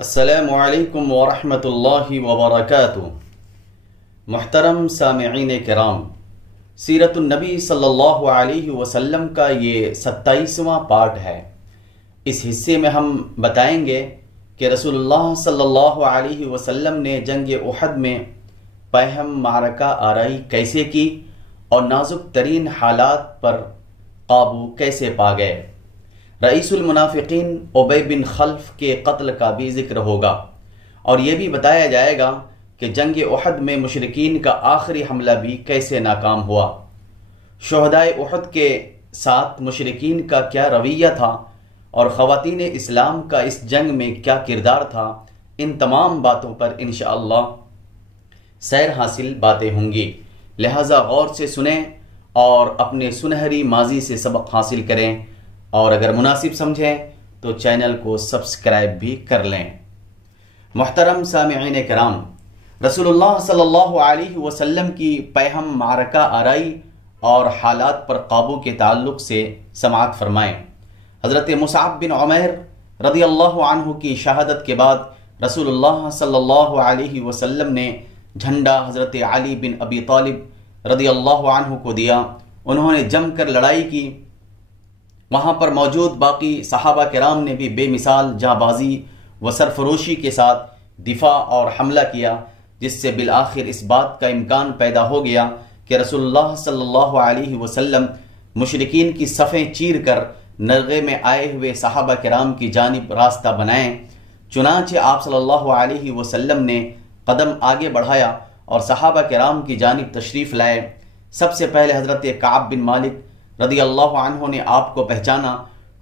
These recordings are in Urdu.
السلام علیکم ورحمۃ اللہ وبرکاتہ۔ محترم سامعین کرام، سیرت النبی صلی اللہ علیہ وسلم کا یہ 27واں پارٹ ہے۔ اس حصے میں ہم بتائیں گے کہ رسول اللہ صلی اللہ علیہ وسلم نے جنگ احد میں پیہم معرکہ آرائی کیسے کی اور نازک ترین حالات پر قابو کیسے پا گئے۔ رئیس المنافقین ابی بن خلف کے قتل کا بھی ذکر ہوگا، اور یہ بھی بتایا جائے گا کہ جنگ احد میں مشرکین کا آخری حملہ بھی کیسے ناکام ہوا، شہدائے احد کے ساتھ مشرکین کا کیا رویہ تھا، اور خواتین اسلام کا اس جنگ میں کیا کردار تھا۔ ان تمام باتوں پر انشاءاللہ سیر حاصل باتیں ہوں گی، لہٰذا غور سے سنیں اور اپنے سنہری ماضی سے سبق حاصل کریں، اور اگر مناسب سمجھیں تو چینل کو سبسکرائب بھی کر لیں۔ محترم سامعین کرام، رسول اللہ صلی اللہ علیہ وسلم کی پیہم معرکہ آرائی اور حالات پر قابو کے تعلق سے سماعت فرمائیں۔ حضرت مصعب بن عمیر رضی اللہ عنہ کی شہادت کے بعد رسول اللہ صلی اللہ علیہ وسلم نے جھنڈا حضرت علی بن ابی طالب رضی اللہ عنہ کو دیا۔ انہوں نے جم کر لڑائی کی۔ وہاں پر موجود باقی صحابہ کرام نے بھی بے مثال جاں بازی و سرفروشی کے ساتھ دفاع اور حملہ کیا، جس سے بالآخر اس بات کا امکان پیدا ہو گیا کہ رسول اللہ صلی اللہ علیہ وسلم مشرکین کی صفیں چیر کر نرغے میں آئے ہوئے صحابہ کرام کی جانب راستہ بنائیں۔ چنانچہ آپ صلی اللہ علیہ وسلم نے قدم آگے بڑھایا اور صحابہ کرام کی جانب تشریف لائے۔ سب سے پہلے حضرت کعب بن مالک رضی اللہ عنہ نے آپ کو پہچانا،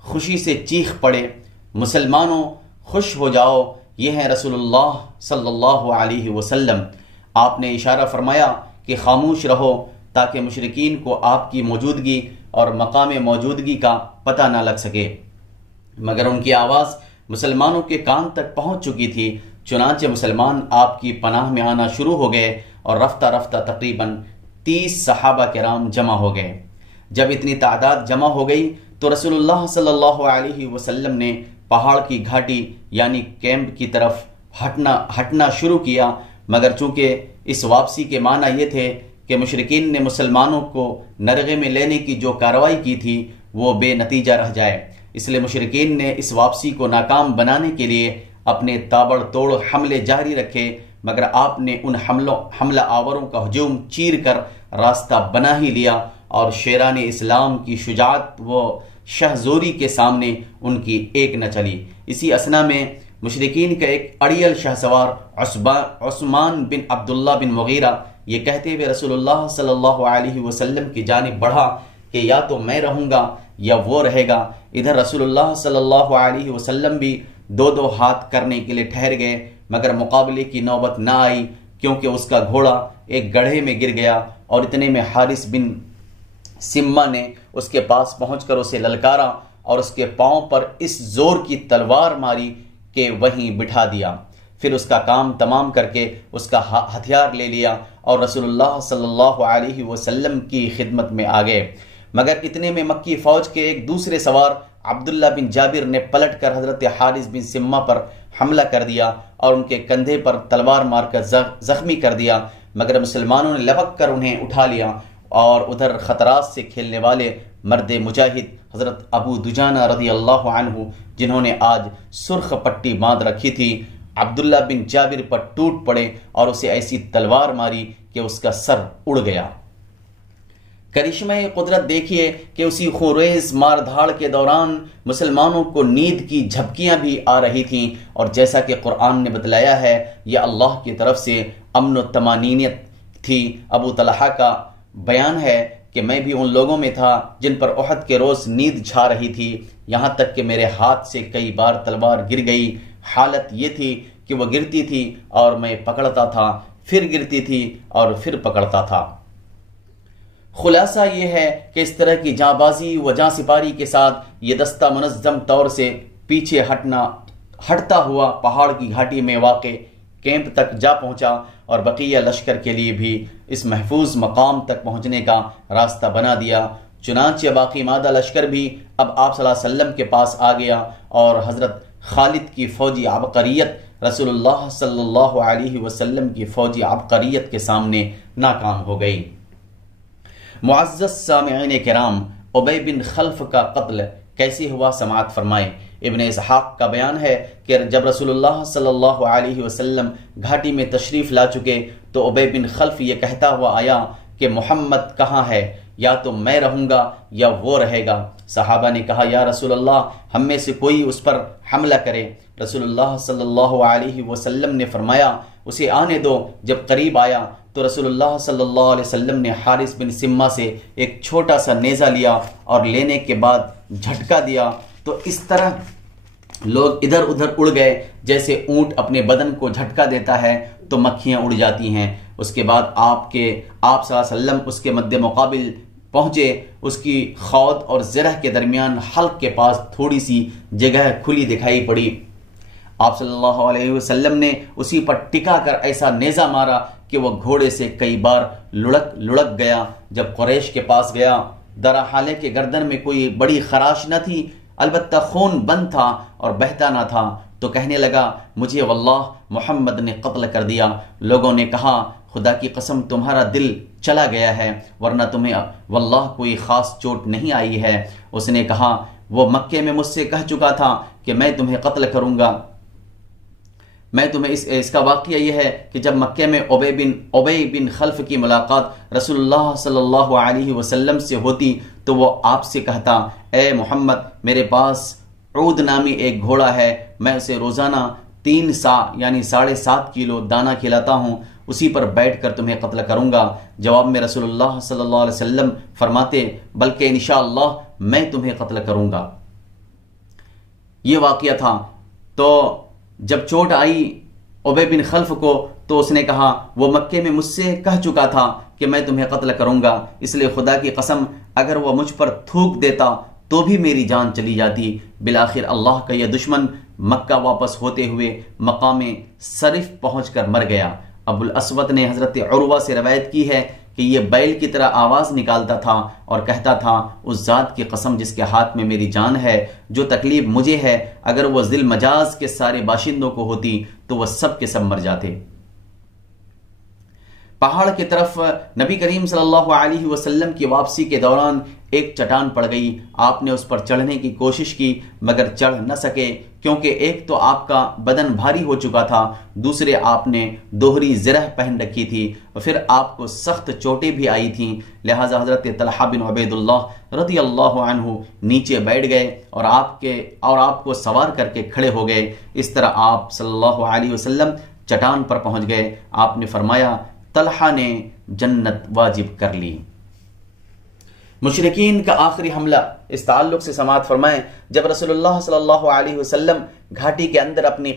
خوشی سے چیخ پڑے، مسلمانوں خوش ہو جاؤ، یہ ہیں رسول اللہ صلی اللہ علیہ وسلم۔ آپ نے اشارہ فرمایا کہ خاموش رہو تاکہ مشرکین کو آپ کی موجودگی اور مقام موجودگی کا پتہ نہ لگ سکے، مگر ان کی آواز مسلمانوں کے کان تک پہنچ چکی تھی۔ چنانچہ مسلمان آپ کی پناہ میں آنا شروع ہو گئے اور رفتہ رفتہ تقریباً 30 صحابہ کرام جمع ہو گئے۔ جب اتنی تعداد جمع ہو گئی تو رسول اللہ صلی اللہ علیہ وسلم نے پہاڑ کی گھاٹی یعنی کیمپ کی طرف ہٹنا شروع کیا، مگر چونکہ اس واپسی کے معنی یہ تھے کہ مشرکین نے مسلمانوں کو نرغے میں لینے کی جو کارروائی کی تھی وہ بے نتیجہ رہ جائے، اس لیے مشرکین نے اس واپسی کو ناکام بنانے کے لیے اپنے تابڑ توڑ حملے جاری رکھے، مگر آپ نے ان حملہ آوروں کا ہجوم چیر کر راستہ بنا ہی لیا، اور شیران اسلام کی شجاعت و شہزوری کے سامنے ان کی ایک نہ چلی۔ اسی اثنا میں مشرکین کا ایک اڑیل شہسوار عثمان بن عبداللہ بن مغیرہ یہ کہتے ہوئے رسول اللہ صلی اللہ علیہ وسلم کی جانب بڑھا کہ یا تو میں رہوں گا یا وہ رہے گا۔ ادھر رسول اللہ صلی اللہ علیہ وسلم بھی دو ہاتھ کرنے کے لیے ٹھہر گئے، مگر مقابلے کی نوبت نہ آئی، کیونکہ اس کا گھوڑا ایک گڑھے میں گر گیا، اور اتنے میں حارث بن سما نے اس کے پاس پہنچ کر اسے للکارا اور اس کے پاؤں پر اس زور کی تلوار ماری کہ وہیں بٹھا دیا۔ پھر اس کا کام تمام کر کے اس کا ہتھیار لے لیا اور رسول اللہ صلی اللہ علیہ وسلم کی خدمت میں آ گئے، مگر اتنے میں مکی فوج کے ایک دوسرے سوار عبداللہ بن جابر نے پلٹ کر حضرت حارث بن سما پر حملہ کر دیا اور ان کے کندھے پر تلوار مار کر زخمی کر دیا، مگر مسلمانوں نے لپک کر انہیں اٹھا لیا، اور ادھر خطرات سے کھیلنے والے مرد مجاہد حضرت ابو دجانہ رضی اللہ عنہ، جنہوں نے آج سرخ پٹی باندھ رکھی تھی، عبداللہ بن جابر پر ٹوٹ پڑے اور اسے ایسی تلوار ماری کہ اس کا سر اڑ گیا۔ کرشمہ قدرت دیکھیے کہ اسی خونریز مار دھاڑ کے دوران مسلمانوں کو نیند کی جھپکیاں بھی آ رہی تھیں، اور جیسا کہ قرآن نے بتلایا ہے یہ اللہ کی طرف سے امن و طمانینت تھی۔ ابو طلحہ کا بیان ہے کہ میں بھی ان لوگوں میں تھا جن پر احد کے روز نیند چھا رہی تھی، یہاں تک کہ میرے ہاتھ سے کئی بار تلوار گر گئی۔ حالت یہ تھی کہ وہ گرتی تھی اور میں پکڑتا تھا، پھر گرتی تھی اور پھر پکڑتا تھا۔ خلاصہ یہ ہے کہ اس طرح کی جاں بازی و جاں سپاری کے ساتھ یہ دستہ منظم طور سے پیچھے ہٹتا ہوا پہاڑ کی گھاٹی میں واقع کیمپ تک جا پہنچا، اور بقیہ لشکر کے لیے بھی اس محفوظ مقام تک پہنچنے کا راستہ بنا دیا۔ چنانچہ باقی مادہ لشکر بھی اب آپ صلی اللہ علیہ وسلم کے پاس آ گیا، اور حضرت خالد کی فوجی عبقریت رسول اللہ صلی اللہ علیہ وسلم کی فوجی عبقریت کے سامنے ناکام ہو گئی۔ معزز سامعین کرام، ابی بن خلف کا قتل کیسے ہوا سماعت فرمائے۔ ابن اسحاق کا بیان ہے کہ جب رسول اللہ صلی اللہ علیہ وسلم گھاٹی میں تشریف لا چکے تو ابی بن خلف یہ کہتا ہوا آیا کہ محمد کہاں ہے، یا تو میں رہوں گا یا وہ رہے گا۔ صحابہ نے کہا یا رسول اللہ، ہم میں سے کوئی اس پر حملہ کرے۔ رسول اللہ صلی اللہ علیہ وسلم نے فرمایا اسے آنے دو۔ جب قریب آیا تو رسول اللہ صلی اللہ علیہ وسلم نے حارث بن سمہ سے ایک چھوٹا سا نیزہ لیا اور لینے کے بعد جھٹکا دیا تو اس طرح لوگ ادھر ادھر اڑ گئے جیسے اونٹ اپنے بدن کو جھٹکا دیتا ہے تو مکھیاں اڑ جاتی ہیں۔ اس کے بعد آپ صلی اللہ علیہ وسلم اس کے مد مقابل پہنچے۔ اس کی خود اور زرہ کے درمیان حلق کے پاس تھوڑی سی جگہ کھلی دکھائی پڑی۔ آپ صلی اللہ علیہ وسلم نے اسی پر ٹکا کر ایسا نیزہ مارا کہ وہ گھوڑے سے کئی بار لڑک گیا۔ جب قریش کے پاس گیا، درحالے کے گردن میں کوئی بڑی خراش نہ تھی، البتہ خون بند تھا اور بہتا نہ تھا، تو کہنے لگا مجھے واللہ محمد نے قتل کر دیا۔ لوگوں نے کہا خدا کی قسم تمہارا دل چلا گیا ہے، ورنہ تمہیں واللہ کوئی خاص چوٹ نہیں آئی ہے۔ اس نے کہا وہ مکے میں مجھ سے کہہ چکا تھا کہ میں تمہیں قتل کروں گا۔ میں تمہیں اس کا واقعہ یہ ہے کہ جب مکے میں ابی بن خلف کی ملاقات رسول اللہ صلی اللہ علیہ وسلم سے ہوتی تو وہ آپ سے کہتا اے محمد، میرے پاس عود نامی ایک گھوڑا ہے، میں اسے روزانہ 3 سا یعنی 7.5 کلو دانہ کھلاتا ہوں، اسی پر بیٹھ کر تمہیں قتل کروں گا۔ جواب میں رسول اللہ صلی اللہ علیہ وسلم فرماتے بلکہ انشاءاللہ میں تمہیں قتل کروں گا۔ یہ واقعہ تھا۔ تو جب چوٹ آئی ابی بن خلف کو تو اس نے کہا وہ مکے میں مجھ سے کہہ چکا تھا کہ میں تمہیں قتل کروں گا، اس لیے خدا کی قسم اگر وہ مجھ پر تھوک دیتا تو بھی میری جان چلی جاتی۔ بالآخر اللہ کا یہ دشمن مکہ واپس ہوتے ہوئے مقام صرف پہنچ کر مر گیا۔ ابو الاسود نے حضرت عروہ سے روایت کی ہے کہ یہ بیل کی طرح آواز نکالتا تھا اور کہتا تھا اس ذات کی قسم جس کے ہاتھ میں میری جان ہے، جو تکلیف مجھے ہے اگر وہ ذی المجاز کے سارے باشندوں کو ہوتی تو وہ سب کے سب مر جاتے۔ پہاڑ کی طرف نبی کریم صلی اللہ علیہ وسلم کی واپسی کے دوران ایک چٹان پڑ گئی۔ آپ نے اس پر چڑھنے کی کوشش کی مگر چڑھ نہ سکے، کیونکہ ایک تو آپ کا بدن بھاری ہو چکا تھا، دوسرے آپ نے دوہری زرہ پہن رکھی تھی اور پھر آپ کو سخت چوٹیں بھی آئی تھیں، لہٰذا حضرت طلحہ بن عبید اللہ رضی اللہ عنہ نیچے بیٹھ گئے اور آپ کو سوار کر کے کھڑے ہو گئے۔ اس طرح آپ صلی اللہ علیہ وسلم چٹان پر پہنچ گئے۔ آپ نے فرمایا طلحہ نے جنت واجب کر لی۔ مشرکین کا آخری حملہ، اس تعلق سے سماعت فرمائیں جب رسول اللہ صلی اللہ علیہ وسلم گھاٹی کے اندر اپنی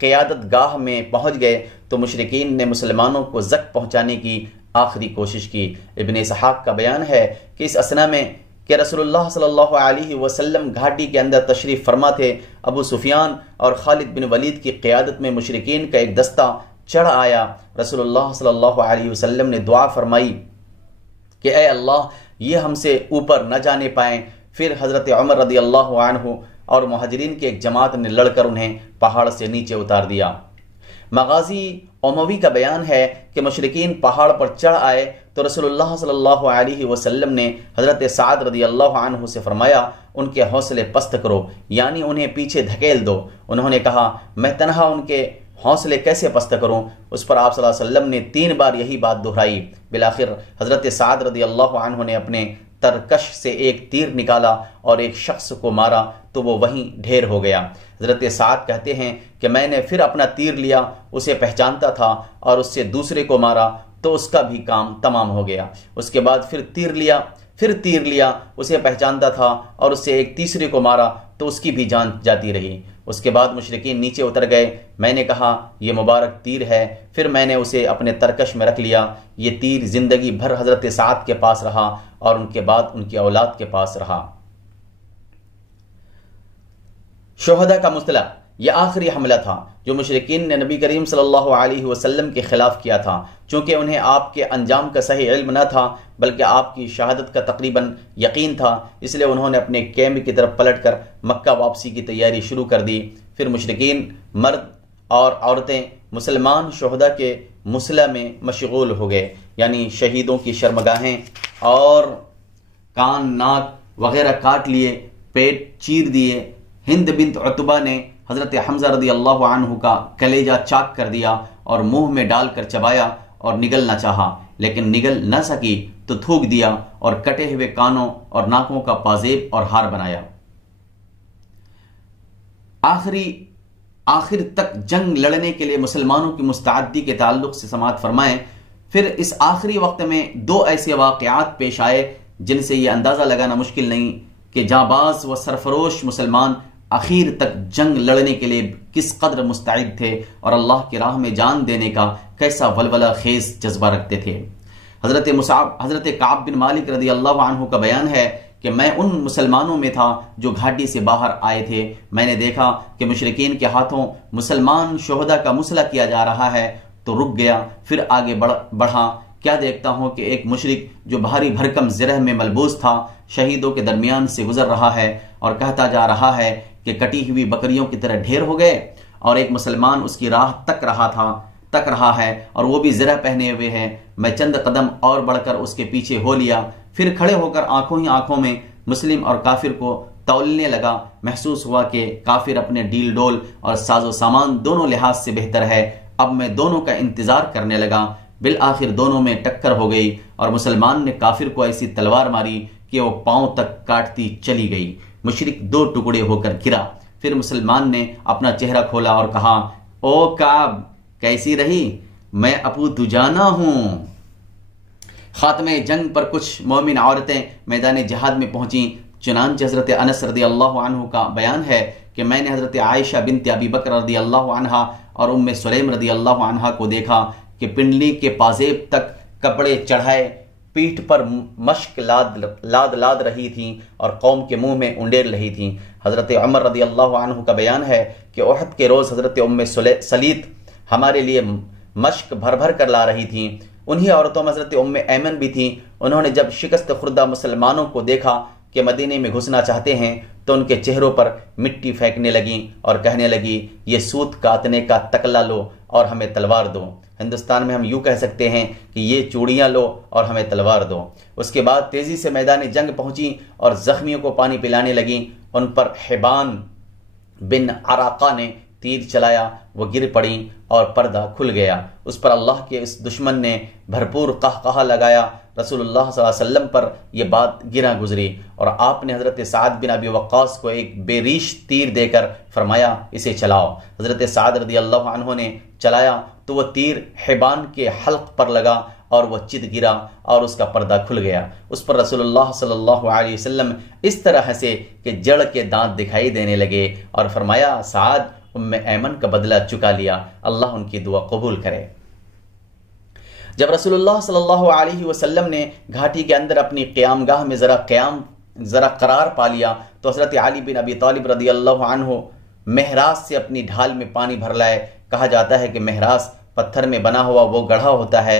قیادت گاہ میں پہنچ گئے تو مشرکین نے مسلمانوں کو زک پہنچانے کی آخری کوشش کی۔ ابن اسحاق کا بیان ہے کہ اس اثنا میں کہ رسول اللہ صلی اللہ علیہ وسلم گھاٹی کے اندر تشریف فرما تھے، ابو سفیان اور خالد بن ولید کی قیادت میں مشرکین کا ایک دستہ چڑھ آیا۔ رسول اللہ صلی اللہ علیہ وسلم نے دعا فرمائی کہ اے اللہ یہ ہم سے اوپر نہ جانے پائیں۔ پھر حضرت عمر رضی اللہ عنہ اور مہاجرین کی ایک جماعت نے لڑ کر انہیں پہاڑ سے نیچے اتار دیا۔ مغازی اموی کا بیان ہے کہ مشرکین پہاڑ پر چڑھ آئے تو رسول اللہ صلی اللہ علیہ وسلم نے حضرت سعد رضی اللہ عنہ سے فرمایا ان کے حوصلے پست کرو، یعنی انہیں پیچھے دھکیل دو۔ انہوں نے کہا میں تنہا ان کے حوصلے کیسے پست کروں؟ اس پر آپ صلی اللہ علیہ وسلم نے 3 بار یہی بات دہرائی۔ بالآخر حضرت سعد رضی اللہ عنہ نے اپنے ترکش سے ایک تیر نکالا اور ایک شخص کو مارا تو وہ وہیں ڈھیر ہو گیا۔ حضرت سعد کہتے ہیں کہ میں نے پھر اپنا تیر لیا، اسے پہچانتا تھا اور اس سے دوسرے کو مارا تو اس کا بھی کام تمام ہو گیا۔ اس کے بعد پھر تیر لیا، اسے پہچانتا تھا اور اس سے ایک تیسرے کو مارا تو اس کی بھی جان جاتی رہی۔ اس کے بعد مشرکین نیچے اتر گئے۔ میں نے کہا یہ مبارک تیر ہے، پھر میں نے اسے اپنے ترکش میں رکھ لیا۔ یہ تیر زندگی بھر حضرت سعد کے پاس رہا اور ان کے بعد ان کی اولاد کے پاس رہا۔ شہداء کا مصطلح، یہ آخری حملہ تھا جو مشرکین نے نبی کریم صلی اللہ علیہ وسلم کے خلاف کیا تھا۔ چونکہ انہیں آپ کے انجام کا صحیح علم نہ تھا بلکہ آپ کی شہادت کا تقریباً یقین تھا، اس لیے انہوں نے اپنے کیمپ کی طرف پلٹ کر مکہ واپسی کی تیاری شروع کر دی۔ پھر مشرکین مرد اور عورتیں مسلمان شہداء کے مصلح میں مشغول ہو گئے، یعنی شہیدوں کی شرمگاہیں اور کان ناک وغیرہ کاٹ لیے، پیٹ چیر دیے۔ ہند بنت عتبہ نے حضرت حمزہ رضی اللہ عنہ کا کلیجہ چاک کر دیا اور منہ میں ڈال کر چبایا اور نگلنا چاہا، لیکن نگل نہ سکی تو تھوک دیا اور کٹے ہوئے کانوں اور ناکوں کا پازیب اور ہار بنایا۔ آخر تک جنگ لڑنے کے لیے مسلمانوں کی مستعدی کے تعلق سے سماعت فرمائیں۔ پھر اس آخری وقت میں دو ایسے واقعات پیش آئے جن سے یہ اندازہ لگانا مشکل نہیں کہ جانباز و سرفروش مسلمان آخر تک جنگ لڑنے کے لیے کس قدر مستعد تھے اور اللہ کی راہ میں جان دینے کا کیسا ولولہ خیز جذبہ رکھتے تھے۔ حضرت کعب بن مالک رضی اللہ عنہ کا بیان ہے کہ میں ان مسلمانوں میں تھا جو گھاٹی سے باہر آئے تھے۔ میں نے دیکھا کہ مشرکین کے ہاتھوں مسلمان شہداء کا مصلح کیا جا رہا ہے تو رک گیا، پھر آگے بڑھا۔ کیا دیکھتا ہوں کہ ایک مشرک جو بھاری بھرکم زرہ میں ملبوس تھا شہیدوں کے درمیان سے گزر رہا ہے اور کہتا جا رہا ہے کہ کٹی ہوئی بکریوں کی طرح ڈھیر ہو گئے، اور ایک مسلمان اس کی راہ تک رہا ہے اور وہ بھی زرہ پہنے ہوئے ہے۔ میں چند قدم اور بڑھ کر اس کے پیچھے ہو لیا، پھر کھڑے ہو کر آنکھوں ہی آنکھوں میں مسلم اور کافر کو تولنے لگا۔ محسوس ہوا کہ کافر اپنے ڈیل ڈول اور ساز و سامان دونوں لحاظ سے بہتر ہے۔ اب میں دونوں کا انتظار کرنے لگا۔ بالآخر دونوں میں ٹکر ہو گئی اور مسلمان نے کافر کو ایسی تلوار ماری کہ وہ پاؤں تک کاٹتی چلی گئی۔ مشرک دو ٹکڑے ہو کر گرا۔ پھر مسلمان نے اپنا چہرہ کھولا اور کہا، او کعب، کیسی رہی؟ میں ابو دجانہ ہوں۔ خاتمہ جنگ پر کچھ مومن عورتیں میدان جہاد میں پہنچیں۔ چنانچہ حضرت انس رضی اللہ عنہ کا بیان ہے کہ میں نے حضرت عائشہ بنت ابی بکر رضی اللہ عنہا اور ام سلیم رضی اللہ عنہا کو دیکھا کہ پنڈلی کے پازیب تک کپڑے چڑھائے پیٹھ پر مشک لاد رہی تھیں اور قوم کے منہ میں انڈیر رہی تھیں۔ حضرت عمر رضی اللہ عنہ کا بیان ہے کہ احد کے روز حضرت ام سلیت ہمارے لیے مشک بھر بھر کر لا رہی تھیں۔ انہی عورتوں میں حضرت ام ایمن بھی تھیں۔ انہوں نے جب شکست خوردہ مسلمانوں کو دیکھا کہ مدینے میں گھسنا چاہتے ہیں تو ان کے چہروں پر مٹی پھینکنے لگیں اور کہنے لگی، یہ سوت کاتنے کا تکلا لو اور ہمیں تلوار دو۔ ہندوستان میں ہم یوں کہہ سکتے ہیں کہ یہ چوڑیاں لو اور ہمیں تلوار دو۔ اس کے بعد تیزی سے میدان جنگ پہنچی اور زخمیوں کو پانی پلانے لگیں۔ ان پر حبان بن عراقہ نے تیر چلایا، وہ گر پڑیں اور پردہ کھل گیا۔ اس پر اللہ کے اس دشمن نے بھرپور قہقہہ لگایا۔ رسول اللہ صلی اللہ علیہ وسلم پر یہ بات گراں گزری اور آپ نے حضرت سعد بن ابی وقاص کو ایک بے ریش تیر دے کر فرمایا، اسے چلاؤ۔ حضرت سعد رضی اللہ عنہ نے چلایا تو وہ تیر حبان کے حلق پر لگا اور وہ چت گرا اور اس کا پردہ کھل گیا۔ اس پر رسول اللہ صلی اللہ علیہ وسلم اس طرح ہنسے کہ جڑ کے دانت دکھائی دینے لگے اور فرمایا، سعد ام ایمن کا بدلہ چکا لیا، اللہ ان کی دعا قبول کرے۔ جب رسول اللہ صلی اللہ علیہ وسلم نے گھاٹی کے اندر اپنی قیام گاہ میں ذرا قرار پا لیا تو حضرت علی بن ابی طالب رضی اللہ عنہ مہراس سے اپنی ڈھال میں پانی بھر لائے۔ کہا جاتا ہے کہ مہراس پتھر میں بنا ہوا وہ گڑھا ہوتا ہے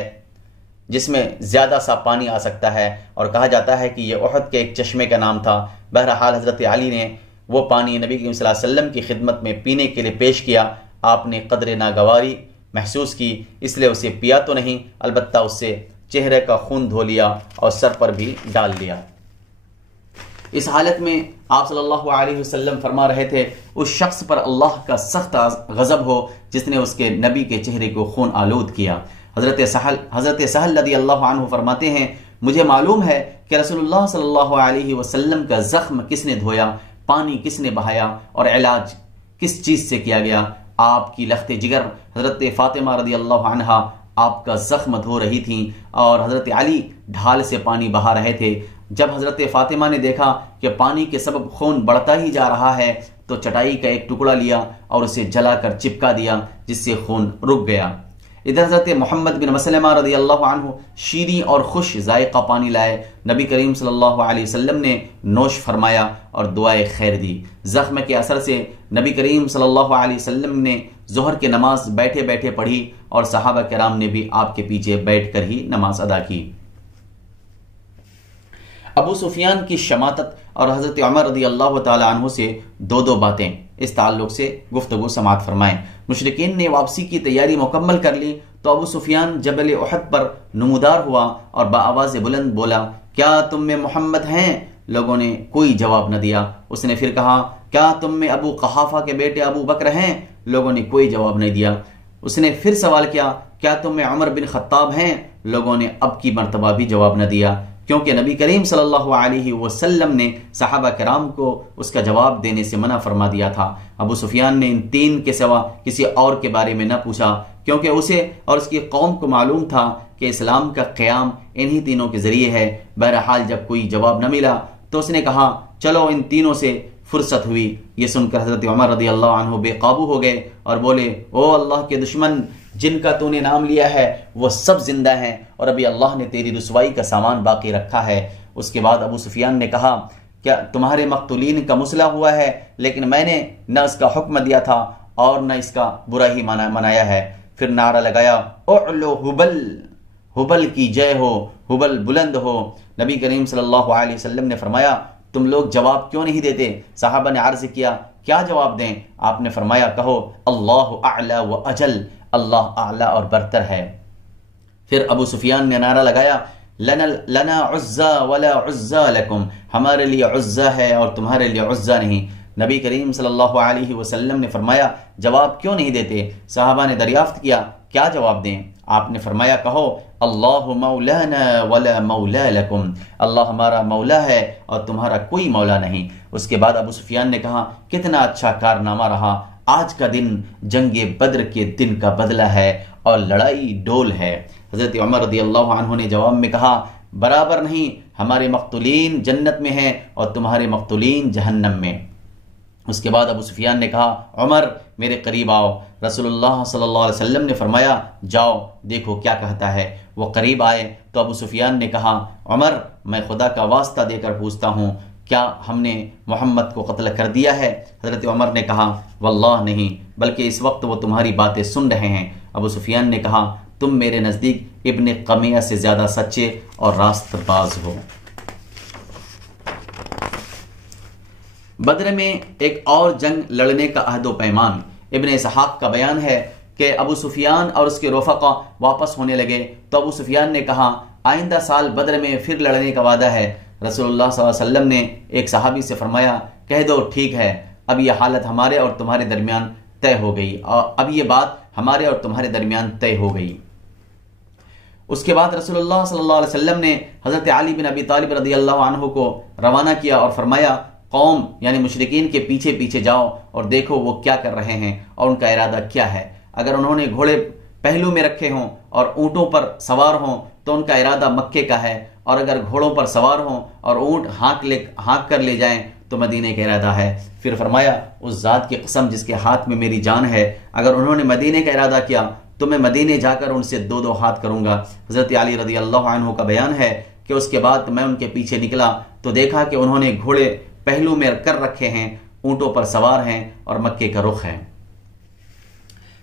جس میں زیادہ سا پانی آ سکتا ہے، اور کہا جاتا ہے کہ یہ احد کے ایک چشمے کا نام تھا۔ بہرحال حضرت علی نے وہ پانی نبی کریم صلی اللہ علیہ وسلم کی خدمت میں پینے کے لیے پیش کیا۔ آپ نے قدر ناگواری محسوس کی، اس لیے اسے پیا تو نہیں، البتہ اس سے چہرے کا خون دھو لیا اور سر پر بھی ڈال لیا۔ اس حالت میں آپ صلی اللہ علیہ وسلم فرما رہے تھے، اس شخص پر اللہ کا سخت غضب ہو جس نے اس کے نبی کے چہرے کو خون آلود کیا۔ حضرت سہل رضی اللہ عنہ فرماتے ہیں، مجھے معلوم ہے کہ رسول اللہ صلی اللہ علیہ وسلم کا زخم کس نے دھویا، پانی کس نے بہایا اور علاج کس چیز سے کیا گیا۔ آپ کی لخت جگر حضرت فاطمہ رضی اللہ عنہا آپ کا زخم دھو رہی تھیں اور حضرت علی ڈھال سے پانی بہا رہے تھے۔ جب حضرت فاطمہ نے دیکھا کہ پانی کے سبب خون بڑھتا ہی جا رہا ہے تو چٹائی کا ایک ٹکڑا لیا اور اسے جلا کر چپکا دیا، جس سے خون رک گیا۔ ادھر حضرت محمد بن مسلمہ رضی اللہ عنہ شیریں اور خوش ذائقہ پانی لائے، نبی کریم صلی اللہ علیہ وسلم نے نوش فرمایا اور دعائے خیر دی۔ زخم کے اثر سے نبی کریم صلی اللہ علیہ وسلم نے ظہر کی نماز بیٹھے بیٹھے پڑھی اور صحابہ کرام نے بھی آپ کے پیچھے بیٹھ کر ہی نماز ادا کی۔ ابو سفیان کی شماتت اور حضرت عمر رضی اللہ تعالی عنہ سے دو باتیں۔ اس تعلق سے گفتگو سماعت فرمائیں۔ مشرکین نے واپسی کی تیاری مکمل کر لی تو ابو سفیان جبل احد پر نمودار ہوا اور بآواز بلند بولا، کیا تم میں محمد ہیں؟ لوگوں نے کوئی جواب نہ دیا۔ اس نے پھر کہا، کیا تم میں ابو قحافہ کے بیٹے ابو بکر ہیں؟ لوگوں نے کوئی جواب نہیں دیا۔ اس نے پھر سوال کیا، کیا تم میں عمر بن خطاب ہیں؟ لوگوں نے اب کی مرتبہ بھی جواب نہ دیا، کیونکہ نبی کریم صلی اللہ علیہ وسلم نے صحابہ کرام کو اس کا جواب دینے سے منع فرما دیا تھا۔ ابو سفیان نے ان تین کے سوا کسی اور کے بارے میں نہ پوچھا، کیونکہ اسے اور اس کی قوم کو معلوم تھا کہ اسلام کا قیام انہی تینوں کے ذریعے ہے۔ بہرحال جب کوئی جواب نہ ملا تو اس نے کہا، چلو ان تینوں سے فرصت ہوئی۔ یہ سن کر حضرت عمر رضی اللہ عنہ بے قابو ہو گئے اور بولے، او اللہ کے دشمن، جن کا تو نے نام لیا ہے وہ سب زندہ ہیں اور ابھی اللہ نے تیری رسوائی کا سامان باقی رکھا ہے۔ اس کے بعد ابو سفیان نے کہا، کیا تمہارے مقتولین کا مسئلہ ہوا ہے؟ لیکن میں نے نہ اس کا حکم دیا تھا اور نہ اس کا برا ہی منایا ہے۔ پھر نعرہ لگایا، اعلو حبل، حبل کی جے ہو، حبل بلند ہو۔ نبی کریم صلی اللہ علیہ وسلم نے فرمایا، تم لوگ جواب کیوں نہیں دیتے؟ صحابہ نے عرض کیا، کیا جواب دیں؟ آپ نے فرمایا، کہو اللہ اعلی و اجل، اللہ اعلی اور برتر ہے۔ پھر ابو سفیان نے نعرہ لگایا، لنا عزا ولا عزا لکم، ہمارے لیے عزا ہے اور تمہارے لیے عزا نہیں۔ نبی کریم صلی اللہ علیہ وسلم نے فرمایا، جواب کیوں نہیں دیتے؟ صحابہ نے دریافت کیا، کیا جواب دیں؟ آپ نے فرمایا، کہو اللہ مولانا ولا مولا لکم، اللہ ہمارا مولا ہے اور تمہارا کوئی مولا نہیں۔ اس کے بعد ابو سفیان نے کہا، کتنا اچھا کارنامہ رہا، آج کا دن جنگ بدر کے دن کا بدلہ ہے اور لڑائی ڈول ہے۔ حضرت عمر رضی اللہ عنہ نے جواب میں کہا، برابر نہیں، ہمارے مقتولین جنت میں ہیں اور تمہارے مقتولین جہنم میں۔ اس کے بعد ابو سفیان نے کہا، عمر میرے قریب آؤ۔ رسول اللہ صلی اللہ علیہ وسلم نے فرمایا، جاؤ دیکھو کیا کہتا ہے۔ وہ قریب آئے تو ابو سفیان نے کہا، عمر میں خدا کا واسطہ دے کر پوچھتا ہوں، کیا ہم نے محمد کو قتل کر دیا ہے؟ حضرت عمر نے کہا، واللہ نہیں، بلکہ اس وقت وہ تمہاری باتیں سن رہے ہیں۔ ابو سفیان نے کہا، تم میرے نزدیک ابن قمیہ سے زیادہ سچے اور راست باز ہو۔ بدر میں ایک اور جنگ لڑنے کا عہد و پیمان۔ ابن اسحاق کا بیان ہے کہ ابو سفیان اور اس کے رفقا واپس ہونے لگے تو ابو سفیان نے کہا، آئندہ سال بدر میں پھر لڑنے کا وعدہ ہے۔ رسول اللہ صلی اللہ علیہ وسلم نے ایک صحابی سے فرمایا، کہہ دو ٹھیک ہے، اب یہ حالت ہمارے اور تمہارے درمیان طے ہو گئی، اور اب یہ بات ہمارے اور تمہارے درمیان طے ہو گئی۔ اس کے بعد رسول اللہ صلی اللہ علیہ وسلم نے حضرت علی بن ابی طالب رضی اللہ عنہ کو روانہ کیا اور فرمایا، قوم یعنی مشرکین کے پیچھے پیچھے جاؤ اور دیکھو وہ کیا کر رہے ہیں اور ان کا ارادہ کیا ہے۔ اگر انہوں نے گھوڑے پہلو میں رکھے ہوں اور اونٹوں پر سوار ہوں تو ان کا ارادہ مکے کا ہے، اور اگر گھوڑوں پر سوار ہوں اور اونٹ ہانک کر لے جائیں تو مدینے کا ارادہ ہے۔ پھر فرمایا، اس ذات کی قسم جس کے ہاتھ میں میری جان ہے، اگر انہوں نے مدینے کا ارادہ کیا تو میں مدینے جا کر ان سے دو دو ہاتھ کروں گا۔ حضرت علی رضی اللہ عنہ کا بیان ہے کہ اس کے بعد میں ان کے پیچھے نکلا تو دیکھا کہ انہوں نے گھوڑے پہلو میں کر رکھے ہیں، اونٹوں پر سوار ہیں اور مکے کا رخ ہے۔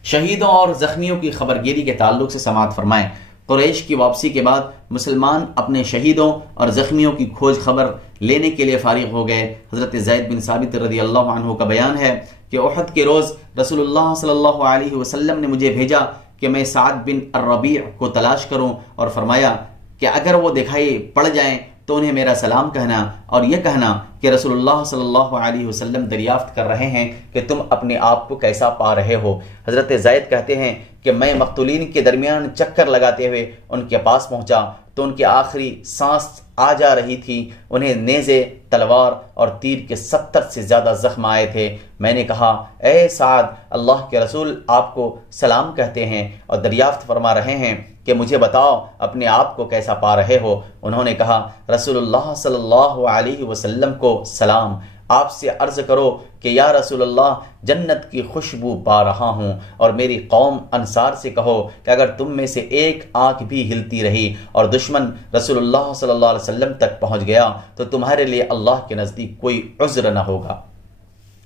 شہیدوں اور زخمیوں کی خبرگیری کے تعلق سے سماعت فرمائیں۔ قریش کی واپسی کے بعد مسلمان اپنے شہیدوں اور زخمیوں کی کھوج خبر لینے کے لیے فارغ ہو گئے۔ حضرت زید بن ثابت رضی اللہ عنہ کا بیان ہے کہ احد کے روز رسول اللہ صلی اللہ علیہ وسلم نے مجھے بھیجا کہ میں سعد بن الربیع کو تلاش کروں، اور فرمایا کہ اگر وہ دکھائی پڑ جائیں تو انہیں میرا سلام کہنا اور یہ کہنا کہ رسول اللہ صلی اللہ علیہ وسلم دریافت کر رہے ہیں کہ تم اپنے آپ کو کیسا پا رہے ہو۔ حضرت زید کہتے ہیں کہ میں مقتولین کے درمیان چکر لگاتے ہوئے ان کے پاس پہنچا تو ان کی آخری سانس آ جا رہی تھی، انہیں نیزے، تلوار اور تیر کے 70 سے زیادہ زخم آئے تھے۔ میں نے کہا، اے سعد، اللہ کے رسول آپ کو سلام کہتے ہیں اور دریافت فرما رہے ہیں کہ مجھے بتاؤ اپنے آپ کو کیسا پا رہے ہو۔ انہوں نے کہا، رسول اللہ صلی اللہ علیہ وسلم کو سلام، آپ سے عرض کرو کہ یا رسول اللہ جنت کی خوشبو پا رہا ہوں، اور میری قوم انصار سے کہو کہ اگر تم میں سے ایک آنکھ بھی ہلتی رہی اور دشمن رسول اللہ صلی اللہ علیہ وسلم تک پہنچ گیا تو تمہارے لیے اللہ کے نزدیک کوئی عذر نہ ہوگا۔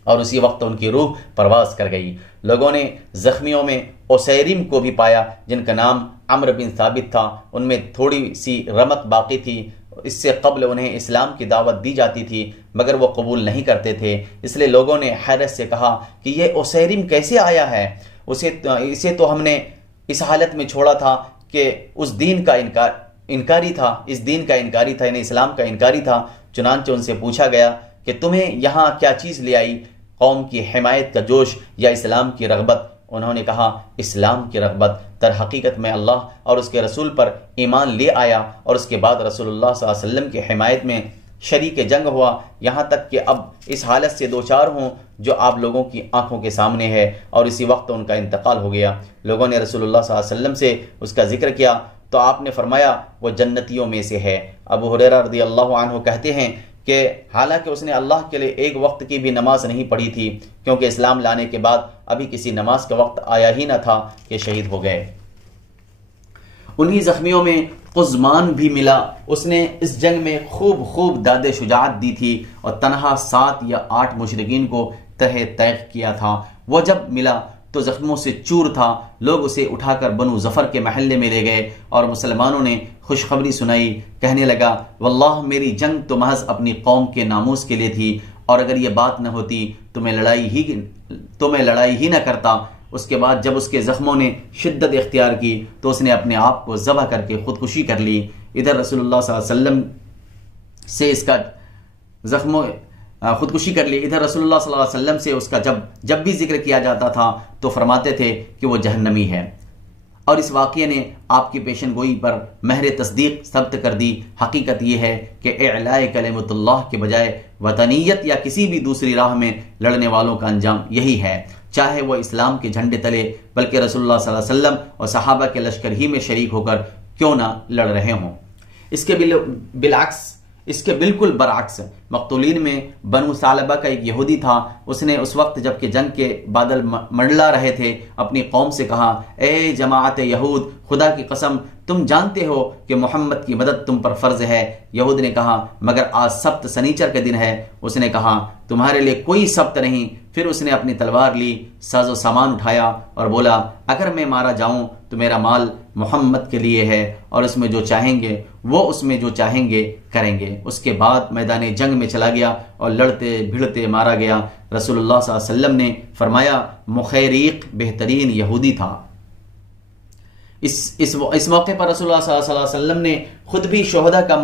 اور اسی وقت ان کی روح پرواز کر گئی۔ لوگوں نے زخمیوں میں اسیرم کو بھی پایا جن کا نام عمرو بن ثابت تھا، ان میں تھوڑی سی رمق باقی تھی، اس سے قبل انہیں اسلام کی دعوت دی جاتی تھی مگر وہ قبول نہیں کرتے تھے، اس لیے لوگوں نے حیرت سے کہا کہ یہ اسیرم کیسے آیا ہے؟ اسے تو ہم نے اس حالت میں چھوڑا تھا کہ اس دین کا انکاری تھا، اس دین کا انکاری تھا، یعنی اسلام کا انکاری تھا۔ چنانچہ ان سے پوچھا گیا کہ تمہیں یہاں کیا چیز لے آئی؟ قوم کی حمایت کا جوش یا اسلام کی رغبت؟ انہوں نے کہا اسلام کی رغبت، در حقیقت میں اللہ اور اس کے رسول پر ایمان لے آیا اور اس کے بعد رسول اللہ صلی اللہ علیہ وسلم کی حمایت میں شریک جنگ ہوا، یہاں تک کہ اب اس حالت سے دوچار ہوں جو آپ لوگوں کی آنکھوں کے سامنے ہے، اور اسی وقت ان کا انتقال ہو گیا۔ لوگوں نے رسول اللہ صلی اللہ علیہ وسلم سے اس کا ذکر کیا تو آپ نے فرمایا وہ جنتیوں میں سے ہے۔ ابو ہریرہ رضی اللہ عنہ کہتے ہیں کہ حالانکہ اس نے اللہ کے لیے ایک وقت کی بھی نماز نہیں پڑھی تھی، کیونکہ اسلام لانے کے بعد ابھی کسی نماز کا وقت آیا ہی نہ تھا کہ شہید ہو گئے۔ انہی زخمیوں میں قزمان بھی ملا، اس نے اس جنگ میں خوب داد شجاعت دی تھی اور تنہا 7 یا 8 مشرکین کو تہ تیغ کیا تھا۔ وہ جب ملا تو زخموں سے چور تھا، لوگ اسے اٹھا کر بنو ظفر کے محلے میں لے گئے اور مسلمانوں نے خوشخبری سنائی۔ کہنے لگا واللہ میری جنگ تو محض اپنی قوم کے ناموس کے لیے تھی، اور اگر یہ بات نہ ہوتی تو میں لڑائی ہی نہ کرتا۔ اس کے بعد جب اس کے زخموں نے شدت اختیار کی تو اس نے اپنے آپ کو ذبح کر کے خودکشی کر لی۔ ادھر رسول اللہ صلی اللہ علیہ وسلم سے اس کا خودکشی کر لی، ادھر رسول اللہ صلی اللہ علیہ وسلم سے اس کا جب بھی ذکر کیا جاتا تھا تو فرماتے تھے کہ وہ جہنمی ہے، اور اس واقعے نے آپ کی پیشن گوئی پر مہر تصدیق ثبت کر دی۔ حقیقت یہ ہے کہ اعلاء کلمۃ اللہ کے بجائے وطنیت یا کسی بھی دوسری راہ میں لڑنے والوں کا انجام یہی ہے، چاہے وہ اسلام کے جھنڈے تلے بلکہ رسول اللہ صلی اللہ علیہ وسلم اور صحابہ کے لشکر ہی میں شریک ہو کر کیوں نہ لڑ رہے ہوں۔ اس کے بالکل برعکس مقتولین میں بنو ثعلبہ کا ایک یہودی تھا۔ اس نے اس وقت جب کہ جنگ کے بادل منڈلا رہے تھے اپنی قوم سے کہا اے جماعت یہود، خدا کی قسم تم جانتے ہو کہ محمد کی مدد تم پر فرض ہے۔ یہود نے کہا مگر آج سبت سنیچر کے دن ہے۔ اس نے کہا تمہارے لیے کوئی سبت نہیں۔ پھر اس نے اپنی تلوار لی، ساز و سامان اٹھایا اور بولا اگر میں مارا جاؤں تو میرا مال محمد کے لیے ہے، اور اس میں جو چاہیں گے وہ اس میں جو چاہیں گے کریں گے۔ اس کے بعد میدان جنگ میں چلا گیا اور لڑتے بھڑتے مارا گیا۔ رسول اللہ صلی اللہ علیہ وسلم نے فرمایا مخیریق بہترین یہودی تھا۔ اس موقع پر رسول اللہ صلی اللہ علیہ وسلم نے خود بھی شہداء کا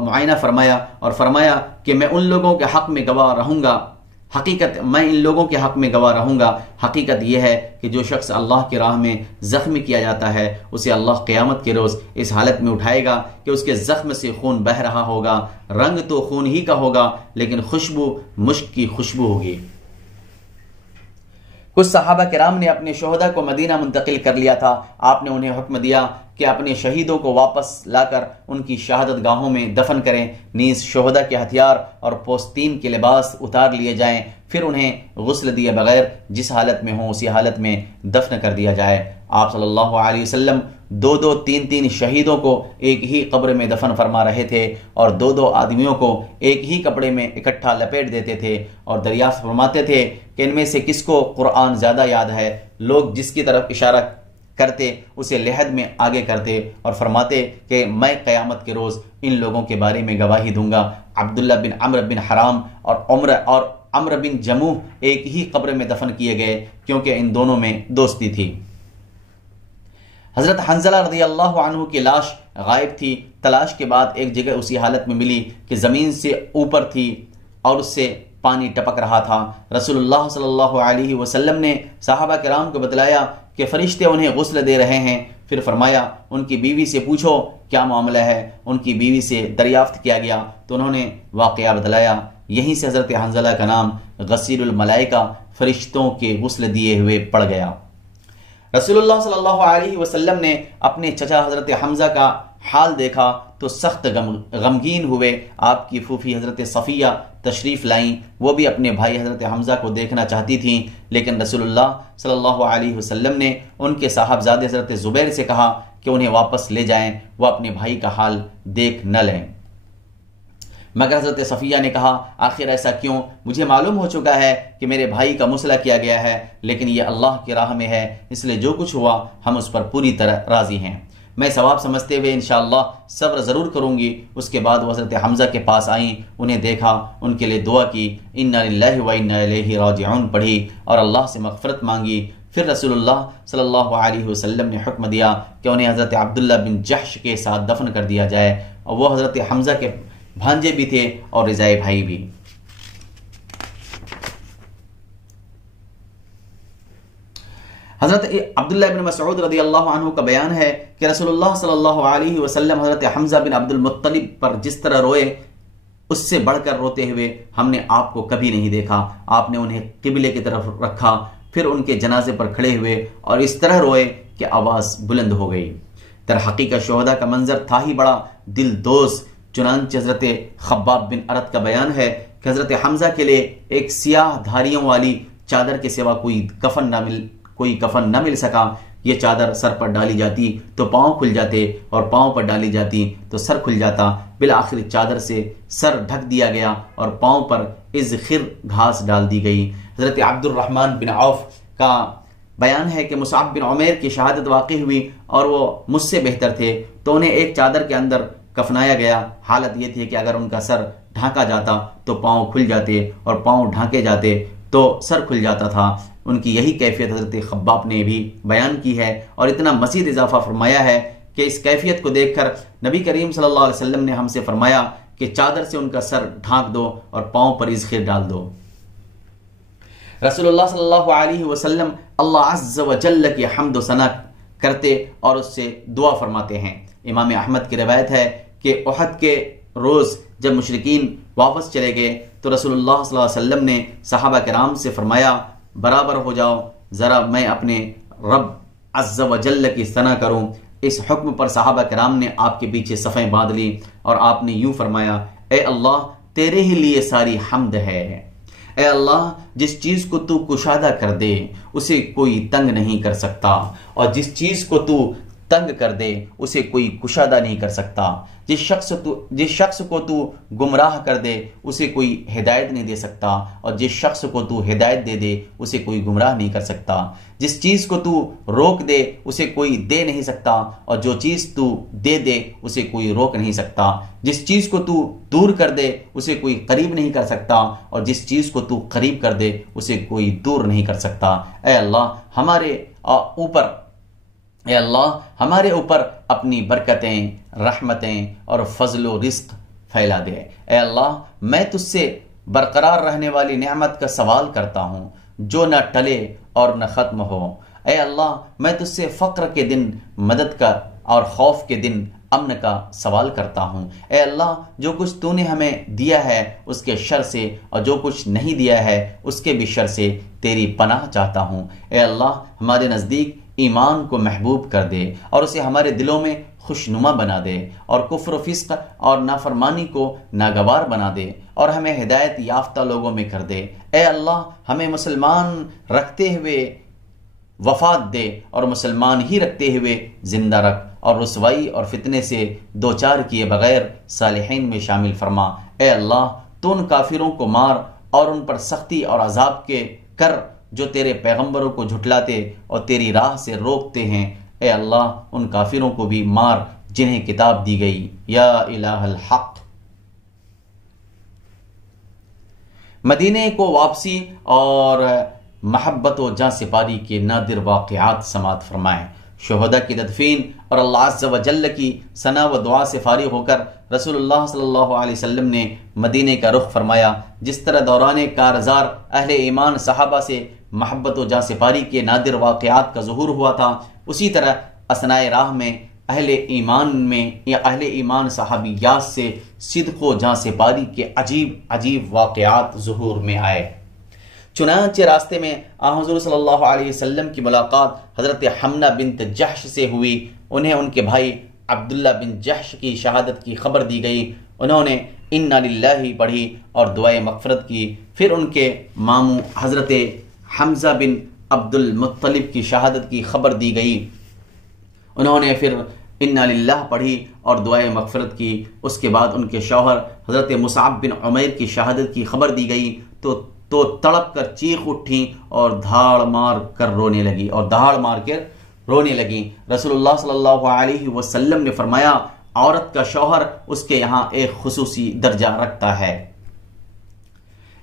معائنہ فرمایا اور فرمایا کہ میں ان لوگوں کے حق میں گواہ رہوں گا۔ میں ان لوگوں کے حق میں گواہ رہوں گا۔ حقیقت یہ ہے کہ جو شخص اللہ کی راہ میں زخمی کیا جاتا ہے اسے اللہ قیامت کے روز اس حالت میں اٹھائے گا کہ اس کے زخم سے خون بہہ رہا ہوگا، رنگ تو خون ہی کا ہوگا لیکن خوشبو مشک کی خوشبو ہوگی۔ کچھ صحابہ کرام نے اپنے شہداء کو مدینہ منتقل کر لیا تھا۔ آپ نے انہیں حکم دیا کہ اپنے شہیدوں کو واپس لا کر ان کی شہادت گاہوں میں دفن کریں، نیز شہداء کے ہتھیار اور پوستین کے لباس اتار لیے جائیں، پھر انہیں غسل دیے بغیر جس حالت میں ہوں اسی حالت میں دفن کر دیا جائے۔ آپ صلی اللہ علیہ وسلم 2 3 شہیدوں کو ایک ہی قبر میں دفن فرما رہے تھے اور 2 آدمیوں کو ایک ہی کپڑے میں اکٹھا لپیٹ دیتے تھے اور دریافت فرماتے تھے کہ ان میں سے کس کو قرآن زیادہ یاد ہے۔ لوگ جس کی طرف اشارہ کرتے اسے لحد میں آگے کرتے اور فرماتے کہ میں قیامت کے روز ان لوگوں کے بارے میں گواہی دوں گا۔ عبداللہ بن عمرو بن حرام اور عمرو بن جموح ایک ہی قبر میں دفن کیے گئے کیونکہ ان دونوں میں دوستی تھی۔ حضرت حنظلہ رضی اللہ عنہ کی لاش غائب تھی۔ تلاش کے بعد ایک جگہ اسی حالت میں ملی کہ زمین سے اوپر تھی اور اس سے پانی ٹپک رہا تھا۔ رسول اللہ صلی اللہ علیہ وسلم نے صحابہ کرام کو بتلایا کہ فرشتے انہیں غسل دے رہے ہیں۔ پھر فرمایا ان کی بیوی سے پوچھو کیا معاملہ ہے۔ ان کی بیوی سے دریافت کیا گیا تو انہوں نے واقعہ بتلایا۔ یہیں سے حضرت حنظلہ کا نام غسیل الملائکہ، فرشتوں کے غسل دیے ہوئے پڑ گیا۔ رسول اللہ صلی اللہ علیہ وسلم نے اپنے چچا حضرت حمزہ کا حال دیکھا تو سخت غمگین ہوئے۔ آپ کی پھوپھی حضرت صفیہ تشریف لائیں، وہ بھی اپنے بھائی حضرت حمزہ کو دیکھنا چاہتی تھیں، لیکن رسول اللہ صلی اللہ علیہ وسلم نے ان کے صاحبزادے حضرت زبیر سے کہا کہ انہیں واپس لے جائیں، وہ اپنے بھائی کا حال دیکھ نہ لیں۔ مگر حضرت صفیہ نے کہا آخر ایسا کیوں؟ مجھے معلوم ہو چکا ہے کہ میرے بھائی کا مسئلہ کیا گیا ہے، لیکن یہ اللہ کی راہ میں ہے، اس لیے جو کچھ ہوا ہم اس پر پوری طرح راضی ہیں۔ میں ثواب سمجھتے ہوئے انشاءاللہ صبر ضرور کروں گی۔ اس کے بعد وہ حضرت حمزہ کے پاس آئیں، انہیں دیکھا، ان کے لیے دعا کی، انا للہ و انا الیہ راجعون پڑھی اور اللہ سے مغفرت مانگی۔ پھر رسول اللہ صلی اللہ علیہ وسلم نے حکم دیا کہ انہیں حضرت عبداللہ بن جحش کے ساتھ دفن کر دیا جائے، اور وہ حضرت حمزہ کے بھانجے بھی تھے اور رضائی بھائی بھی۔ حضرت عبداللہ بن مسعود رضی اللہ عنہ کا بیان ہے کہ رسول اللہ صلی اللہ علیہ وسلم حضرت حمزہ بن عبد المطلب پر جس طرح روئے، اس سے بڑھ کر روتے ہوئے ہم نے آپ کو کبھی نہیں دیکھا۔ آپ نے انہیں قبلے کی طرف رکھا، پھر ان کے جنازے پر کھڑے ہوئے اور اس طرح روئے کہ آواز بلند ہو گئی۔ در حقیقت شہداء کا منظر تھا ہی بڑا دل دوز۔ چنانچہ حضرت خباب بن ارت کا بیان ہے کہ حضرت حمزہ کے لیے ایک سیاہ دھاریوں والی چادر کے سوا کوئی کفن نہ مل سکا۔ یہ چادر سر پر ڈالی جاتی تو پاؤں کھل جاتے، اور پاؤں پر ڈالی جاتی تو سر کھل جاتا۔ بالآخر چادر سے سر ڈھک دیا گیا اور پاؤں پر اذخر گھاس ڈال دی گئی۔ حضرت عبد الرحمن بن عوف کا بیان ہے کہ مصعب بن عمیر کی شہادت واقع ہوئی اور وہ مجھ سے بہتر تھے، تو انہیں ایک چادر کے اندر کفنایا گیا۔ حالت یہ تھی کہ اگر ان کا سر ڈھانکا جاتا تو پاؤں کھل جاتے، اور پاؤں ڈھانکے جاتے تو سر کھل جاتا تھا۔ ان کی یہی کیفیت حضرت خباب نے بھی بیان کی ہے، اور اتنا مزید اضافہ فرمایا ہے کہ اس کیفیت کو دیکھ کر نبی کریم صلی اللہ علیہ وسلم نے ہم سے فرمایا کہ چادر سے ان کا سر ڈھانک دو اور پاؤں پر اذخر ڈال دو۔ رسول اللہ صلی اللہ علیہ وسلم اللہ عز و جل کی حمد و ثنا کرتے اور اس سے دعا فرماتے ہیں۔ امام احمد کی روایت ہے کہ احد کے روز جب مشرکین واپس چلے گئے تو رسول اللہ صلی اللہ علیہ وسلم نے صحابہ کرام سے فرمایا، برابر ہو جاؤ، ذرا میں اپنے رب عز و جل کی ثنا کروں۔ اس حکم پر صحابہ کرام نے آپ کے پیچھے صفیں باندھ لی اور آپ نے یوں فرمایا، اے اللہ تیرے ہی لیے ساری حمد ہے۔ اے اللہ جس چیز کو تو کشادہ کر دے اسے کوئی تنگ نہیں کر سکتا، اور جس چیز کو تو تنگ کر دے اسے کوئی کشادہ نہیں کر سکتا۔ جس شخص کو تو گمراہ کر دے اسے کوئی ہدایت نہیں دے سکتا، اور جس شخص کو تو ہدایت دے دے اسے کوئی گمراہ نہیں کر سکتا۔ جس چیز کو تو روک دے اسے کوئی دے نہیں سکتا، اور جو چیز تو دے دے اسے کوئی روک نہیں سکتا۔ جس چیز کو تو دور کر دے اسے کوئی قریب نہیں کر سکتا، اور جس چیز کو تو قریب کر دے اسے کوئی دور نہیں کر سکتا۔ اے اللہ ہمارے اوپر اپنی برکتیں، رحمتیں اور فضل و رزق پھیلا دے۔ اے اللہ میں تجھ سے برقرار رہنے والی نعمت کا سوال کرتا ہوں جو نہ ٹلے اور نہ ختم ہو۔ اے اللہ میں تجھ سے فقر کے دن مدد کا اور خوف کے دن امن کا سوال کرتا ہوں۔ اے اللہ جو کچھ تو نے ہمیں دیا ہے اس کے شر سے، اور جو کچھ نہیں دیا ہے اس کے بھی شر سے تیری پناہ چاہتا ہوں۔ اے اللہ ہمارے نزدیک ایمان کو محبوب کر دے اور اسے ہمارے دلوں میں خوشنما بنا دے، اور کفر و فسق اور نافرمانی کو ناگوار بنا دے، اور ہمیں ہدایت یافتہ لوگوں میں کر دے۔ اے اللہ ہمیں مسلمان رکھتے ہوئے وفات دے، اور مسلمان ہی رکھتے ہوئے زندہ رکھ، اور رسوائی اور فتنے سے دوچار کیے بغیر صالحین میں شامل فرما۔ اے اللہ تو ان کافروں کو مار اور ان پر سختی اور عذاب کے کر جو تیرے پیغمبروں کو جھٹلاتے اور تیری راہ سے روکتے ہیں۔ اے اللہ ان کافروں کو بھی مار جنہیں کتاب دی گئی۔ یا الہ الحق۔ مدینے کو واپسی اور محبت و جاں سپاری کے نادر واقعات سماعت فرمائیں۔ شہداء کی تدفین اور اللہ عز و جل کی ثنا و دعا سے فارغ ہو کر رسول اللہ صلی اللہ علیہ وسلم نے مدینے کا رخ فرمایا۔ جس طرح دوران کارزار اہل ایمان صحابہ سے محبت و جاں سپاری کے نادر واقعات کا ظہور ہوا تھا، اسی طرح اثناء راہ میں اہل ایمان صحابیات سے صدق و جاں سپاری کے عجیب واقعات ظہور میں آئے۔ چنانچہ راستے میں حضور صلی اللہ علیہ وسلم کی ملاقات حضرت حمنہ بنت جحش سے ہوئی۔ انہیں ان کے بھائی عبداللہ بن جحش کی شہادت کی خبر دی گئی۔ انہوں نے انا للہ پڑھی اور دعائے مغفرت کی۔ پھر ان کے ماموں حضرت حمزہ بن عبد المطلب کی شہادت کی خبر دی گئی۔ انہوں نے پھر انا للہ پڑھی اور دعائے مغفرت کی۔ اس کے بعد ان کے شوہر حضرت مصعب بن عمیر کی شہادت کی خبر دی گئی تو تڑپ کر چیخ اٹھیں اور دھاڑ مار کر رونے لگیں۔ رسول اللہ صلی اللہ علیہ وسلم نے فرمایا عورت کا شوہر اس کے یہاں ایک خصوصی درجہ رکھتا ہے۔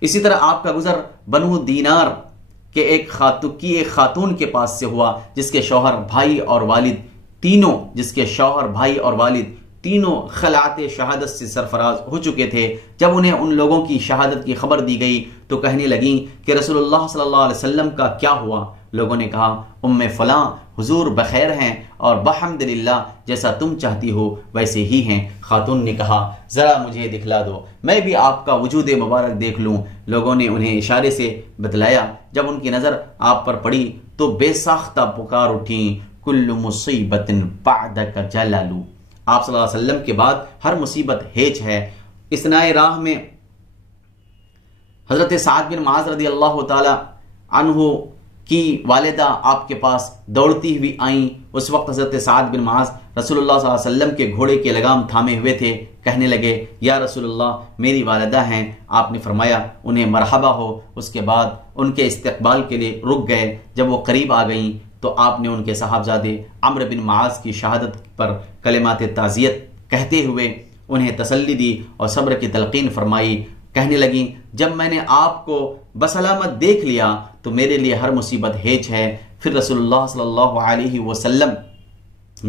اسی طرح آپ کا گزر بنو دینار کے ایک خاتون کے پاس سے ہوا جس کے شوہر بھائی اور والد تینوں خلعت شہادت سے سرفراز ہو چکے تھے۔ جب انہیں ان لوگوں کی شہادت کی خبر دی گئی تو کہنے لگیں کہ رسول اللہ صلی اللہ علیہ وسلم کا کیا ہوا؟ لوگوں نے کہا ام فلاں حضور بخیر ہیں اور بحمدللہ جیسا تم چاہتی ہو ویسے ہی ہیں۔ خاتون نے کہا ذرا مجھے دکھلا دو، میں بھی آپ کا وجود مبارک دیکھ لوں۔ لوگوں نے انہیں اشارے سے بتلایا۔ جب ان کی نظر آپ پر پڑی تو بے ساختہ پکار اٹھیں کل مصیبت بعدک جلل، آپ صلی اللہ علیہ وسلم کے بعد ہر مصیبت ہیچ ہے۔ اثناء راہ میں حضرت سعد بن معاذ رضی اللہ تعالی عنہ کی والدہ آپ کے پاس دوڑتی ہوئی آئیں۔ اس وقت حضرت سعد بن معاذ رسول اللہ صلی اللہ علیہ وسلم کے گھوڑے کے لگام تھامے ہوئے تھے۔ کہنے لگے یا رسول اللہ میری والدہ ہیں۔ آپ نے فرمایا انہیں مرحبا ہو۔ اس کے بعد ان کے استقبال کے لیے رک گئے۔ جب وہ قریب آ گئیں تو آپ نے ان کے صاحبزادے عمرو بن معاذ کی شہادت پر کلمات تعزیت کہتے ہوئے انہیں تسلی دی اور صبر کی تلقین فرمائی۔ کہنے لگیں جب میں نے آپ کو بسلامت دیکھ لیا تو میرے لیے ہر مصیبت ہیچ ہے۔ پھر رسول اللہ صلی اللہ علیہ وسلم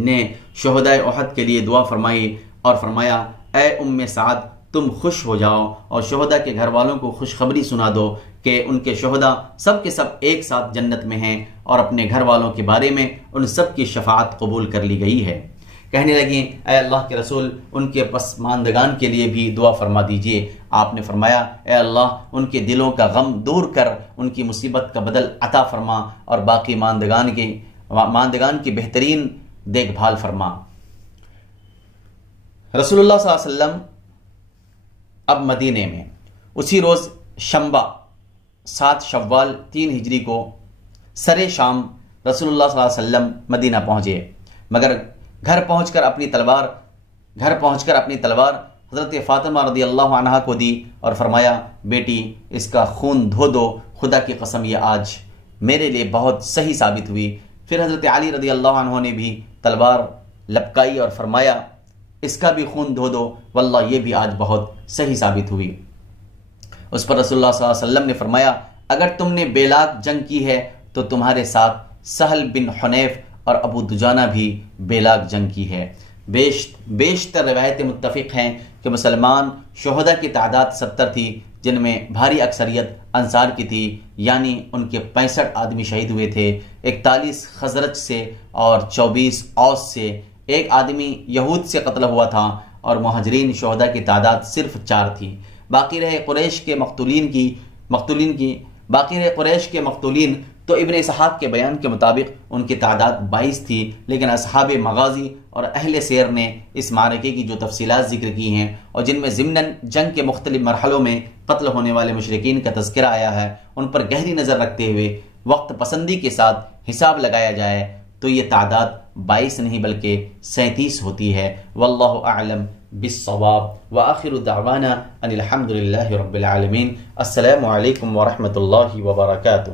نے شہدائے احد کے لیے دعا فرمائی اور فرمایا اے ام سعد تم خوش ہو جاؤ اور شہداء کے گھر والوں کو خوشخبری سنا دو کہ ان کے شہداء سب کے سب ایک ساتھ جنت میں ہیں اور اپنے گھر والوں کے بارے میں ان سب کی شفاعت قبول کر لی گئی ہے۔ کہنے لگیں اے اللہ کے رسول ان کے پسماندگان کے لیے بھی دعا فرما دیجئے۔ آپ نے فرمایا اے اللہ ان کے دلوں کا غم دور کر ان کی مصیبت کا بدل عطا فرما اور باقی ماندگان کی بہترین دیکھ بھال فرما۔ رسول اللہ صلی اللہ علیہ وسلم اب مدینے میں اسی روز شنبہ 7 شوال 3 ہجری کو سرے شام رسول اللہ صلی اللہ علیہ وسلم مدینہ پہنچے، مگر گھر پہنچ کر اپنی تلوار حضرت فاطمہ رضی اللہ عنہا کو دی اور فرمایا بیٹی اس کا خون دھو دو، خدا کی قسم یہ آج میرے لیے بہت صحیح ثابت ہوئی۔ پھر حضرت علی رضی اللہ عنہ نے بھی تلوار لپکائی اور فرمایا اس کا بھی خون دھو دو، واللہ یہ بھی آج بہت صحیح ثابت ہوئی۔ اس پر رسول اللہ صلی اللہ علیہ وسلم نے فرمایا اگر تم نے بیلاگ جنگ کی ہے تو تمہارے ساتھ سہل بن حنیف اور ابو دجانہ بھی بیلاگ جنگ کی ہے۔ بیشتر روایتیں متفق ہیں کہ مسلمان شہداء کی تعداد 70 تھی، جن میں بھاری اکثریت انصار کی تھی، یعنی ان کے 65 آدمی شہید ہوئے تھے، 41 خزرج سے اور 24 اوس سے، ایک آدمی یہود سے قتل ہوا تھا اور مہاجرین شہداء کی تعداد صرف 4 تھی۔ باقی رہے قریش کے مقتولین تو ابن اسحاق کے بیان کے مطابق ان کی تعداد 22 تھی، لیکن اصحاب مغازی اور اہل سیر نے اس معرکے کی جو تفصیلات ذکر کی ہیں اور جن میں ضمناً جنگ کے مختلف مرحلوں میں قتل ہونے والے مشرکین کا تذکرہ آیا ہے، ان پر گہری نظر رکھتے ہوئے وقت پسندی کے ساتھ حساب لگایا جائے تو یہ تعداد 22 نہیں بلکہ 37 ہوتی ہے۔ واللہ اعلم بالصواب، وآخر دعوانا ان الحمد للہ رب العالمین۔ السلام علیکم ورحمۃ اللہ وبرکاتہ۔